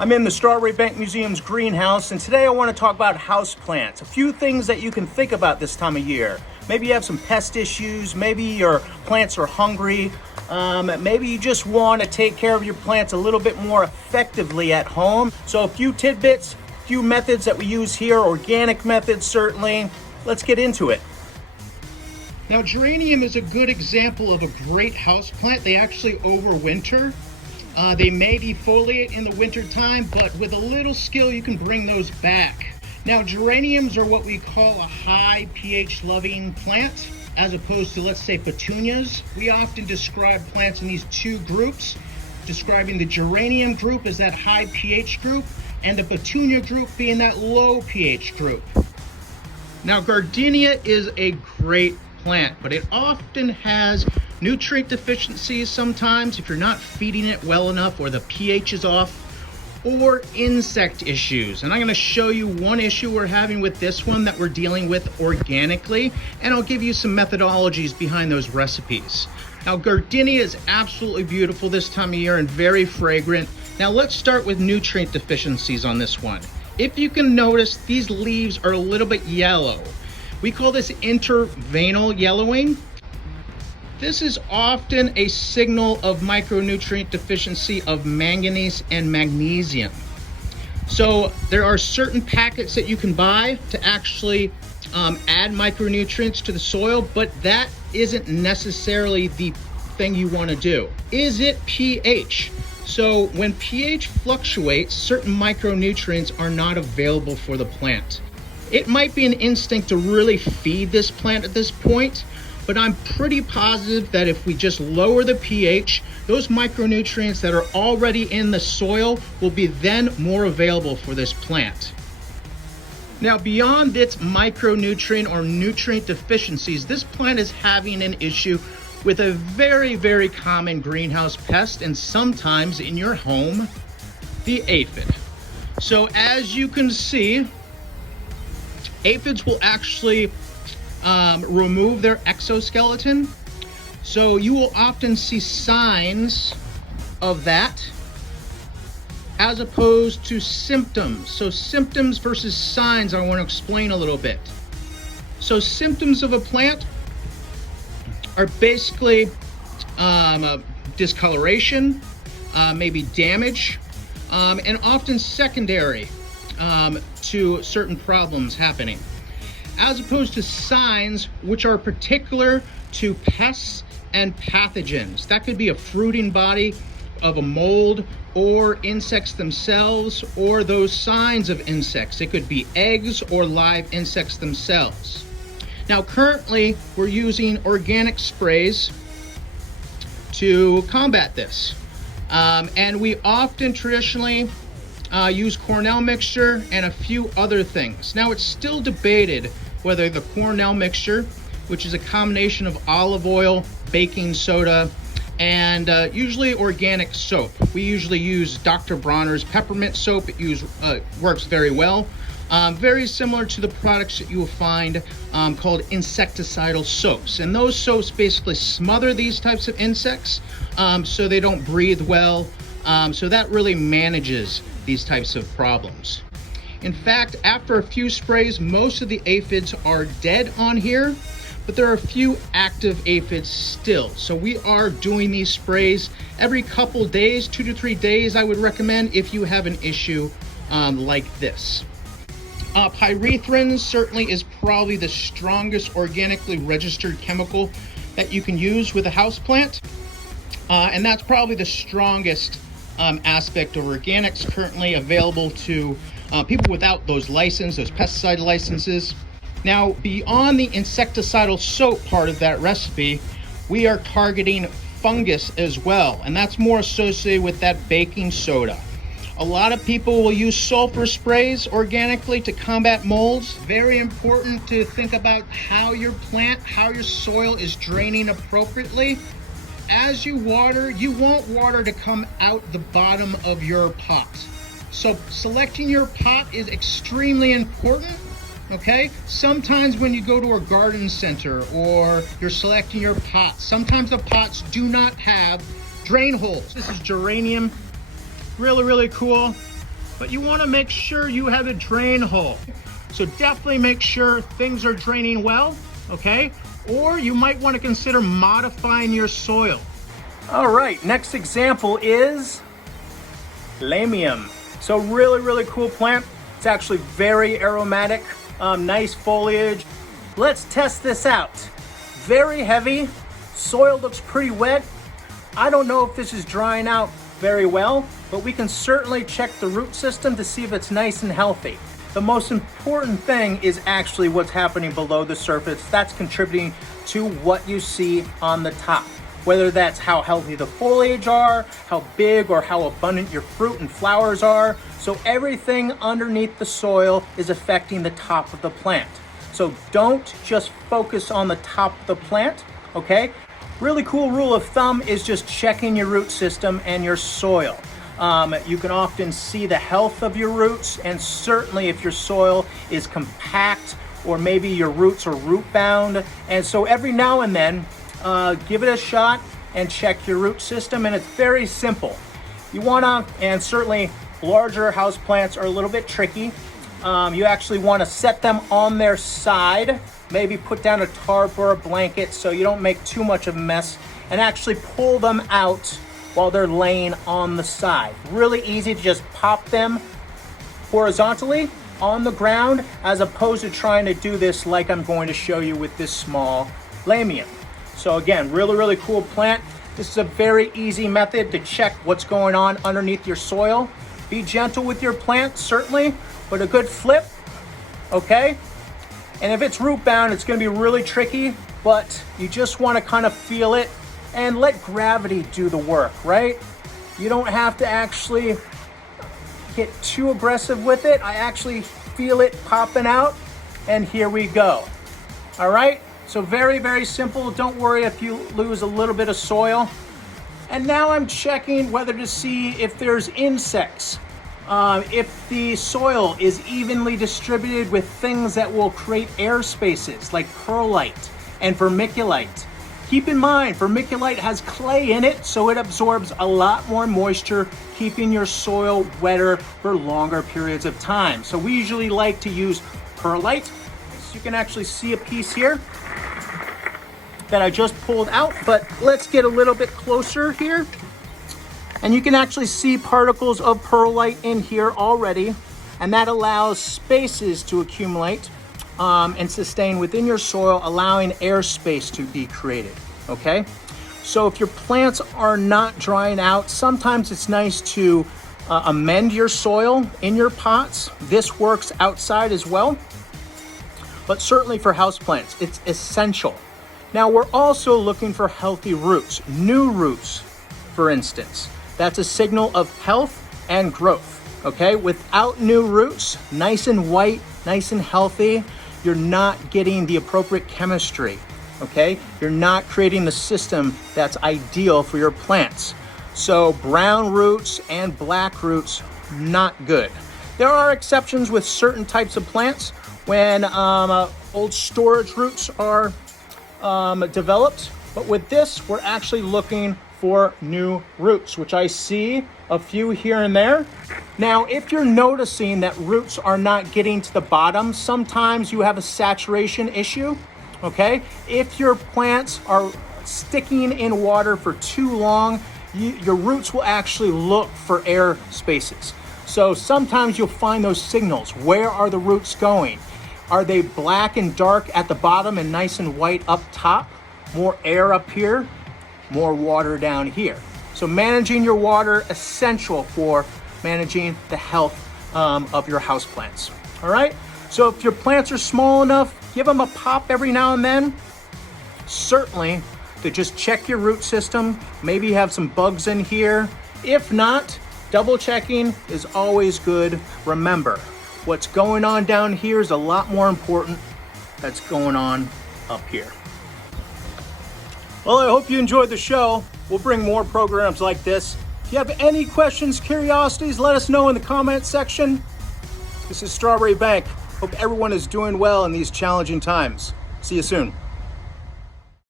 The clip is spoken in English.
I'm in the Strawbery Banke Museum's greenhouse, and today I want to talk about houseplants. A few things that you can think about this time of year. Maybe you have some pest issues, maybe your plants are hungry, maybe you just want to take care of your plants a little bit more effectively at home. So a few tidbits, a few methods that we use here, organic methods certainly. Let's get into it. Now, geranium is a good example of a great houseplant. They actually overwinter. They may defoliate in the winter time, but with a little skill, you can bring those back. Now, geraniums are what we call a high pH loving plant, as opposed to, let's say, petunias. We often describe plants in these two groups, describing the geranium group as that high pH group, and the petunia group being that low pH group. Now, Gardenia is a great plant, but it often has nutrient deficiencies sometimes if you're not feeding it well enough, or the pH is off, or insect issues. And I'm going to show you one issue we're having with this one that we're dealing with organically, and I'll give you some methodologies behind those recipes. Now, Gardenia is absolutely beautiful this time of year and very fragrant. Now let's start with nutrient deficiencies on this one. If you can notice, these leaves are a little bit yellow. We call this interveinal yellowing. This is often a signal of micronutrient deficiency of manganese and magnesium. So there are certain packets that you can buy to actually add micronutrients to the soil, but that isn't necessarily the thing you want to do. Is it pH? So when pH fluctuates, certain micronutrients are not available for the plant. It might be an instinct to really feed this plant at this point, but I'm pretty positive that if we just lower the pH, those micronutrients that are already in the soil will be then more available for this plant. Now, beyond its micronutrient or nutrient deficiencies, this plant is having an issue with a very, very common greenhouse pest, and sometimes in your home, the aphid. So as you can see, aphids will actually remove their exoskeleton. So you will often see signs of that as opposed to symptoms. So symptoms versus signs, I want to explain a little bit. So symptoms of a plant are basically discoloration, maybe damage, and often secondary to certain problems happening, as opposed to signs which are particular to pests and pathogens. That could be a fruiting body of a mold, or insects themselves, or those signs of insects. It could be eggs or live insects themselves. Now, currently, we're using organic sprays to combat this. And we often traditionally use Cornell mixture and a few other things. Now, it's still debated whether the Cornell mixture, which is a combination of olive oil, baking soda, and usually organic soap. We usually use Dr. Bronner's peppermint soap. It works very well. Very similar to the products that you will find called insecticidal soaps. And those soaps basically smother these types of insects so they don't breathe well. So that really manages these types of problems. In fact, after a few sprays, most of the aphids are dead on here, but there are a few active aphids still. So we are doing these sprays every couple days, 2 to 3 days, I would recommend, if you have an issue like this. Pyrethrin certainly is probably the strongest organically registered chemical that you can use with a houseplant. And that's probably the strongest aspect of organics currently available to people without those pesticide licenses. Now, beyond the insecticidal soap part of that recipe, we are targeting fungus as well, and that's more associated with that baking soda. A lot of people will use sulfur sprays organically to combat molds. Very important to think about how your soil is draining appropriately. As you water, you want water to come out the bottom of your pot. So selecting your pot is extremely important. Okay, sometimes when you go to a garden center or you're selecting your pots, sometimes the pots do not have drain holes. This is geranium, really, really cool. but you want to make sure you have a drain hole. So definitely make sure things are draining well, okay? Or you might want to consider modifying your soil. All right, next example is Lamium. So really cool plant. It's actually very aromatic, nice foliage. Let's test this out. Very heavy, soil looks pretty wet. I don't know if this is drying out very well, but we can certainly check the root system to see if it's nice and healthy. The most important thing is actually what's happening below the surface. That's contributing to what you see on the top. Whether that's how healthy the foliage are, how big or how abundant your fruit and flowers are. So everything underneath the soil is affecting the top of the plant. So don't just focus on the top of the plant, okay? Really cool rule of thumb is just checking your root system and your soil. You can often see the health of your roots, and certainly if your soil is compact or maybe your roots are root bound. And so every now and then, give it a shot and check your root system, and it's very simple. You wanna, and certainly larger houseplants are a little bit tricky. You actually wanna set them on their side, maybe put down a tarp or a blanket so you don't make too much of a mess, and actually pull them out while they're laying on the side. Really easy to just pop them horizontally on the ground as opposed to trying to do this like I'm going to show you with this small Lamium. So again, really cool plant. This is a very easy method to check what's going on underneath your soil. Be gentle with your plant, certainly, but a good flip, okay? And if it's root bound, it's gonna be really tricky, but you just wanna kind of feel it and let gravity do the work, right? You don't have to actually get too aggressive with it. I actually feel it popping out, and here we go. All right, so very simple. Don't worry if you lose a little bit of soil. And now I'm checking whether to see if there's insects. If the soil is evenly distributed with things that will create air spaces like perlite and vermiculite. Keep in mind, vermiculite has clay in it, so it absorbs a lot more moisture, keeping your soil wetter for longer periods of time. So we usually like to use perlite. So you can actually see a piece here that I just pulled out, but let's get a little bit closer here. And you can actually see particles of perlite in here already, and that allows spaces to accumulate and sustain within your soil, allowing airspace to be created, okay? So if your plants are not drying out, sometimes it's nice to amend your soil in your pots. This works outside as well, but certainly for houseplants, it's essential. Now we're also looking for healthy roots, new roots, for instance. That's a signal of health and growth, okay? Without new roots, nice and white, nice and healthy, you're not getting the appropriate chemistry, okay? You're not creating the system that's ideal for your plants. So brown roots and black roots, not good. There are exceptions with certain types of plants when old storage roots are developed, but with this, we're actually looking for new roots, which I see a few here and there. Now, if you're noticing that roots are not getting to the bottom, sometimes you have a saturation issue, okay? If your plants are sticking in water for too long, your roots will actually look for air spaces. So sometimes you'll find those signals. Where are the roots going? Are they black and dark at the bottom and nice and white up top? More air up here, more water down here. So managing your water, essential for managing the health of your houseplants. All right, so if your plants are small enough, give them a pop every now and then. Certainly to just check your root system. Maybe you have some bugs in here. If not, double checking is always good. Remember, what's going on down here is a lot more important that's going on up here. Well, I hope you enjoyed the show. We'll bring more programs like this. If you have any questions, curiosities, let us know in the comments section. This is Strawbery Banke. Hope everyone is doing well in these challenging times. See you soon.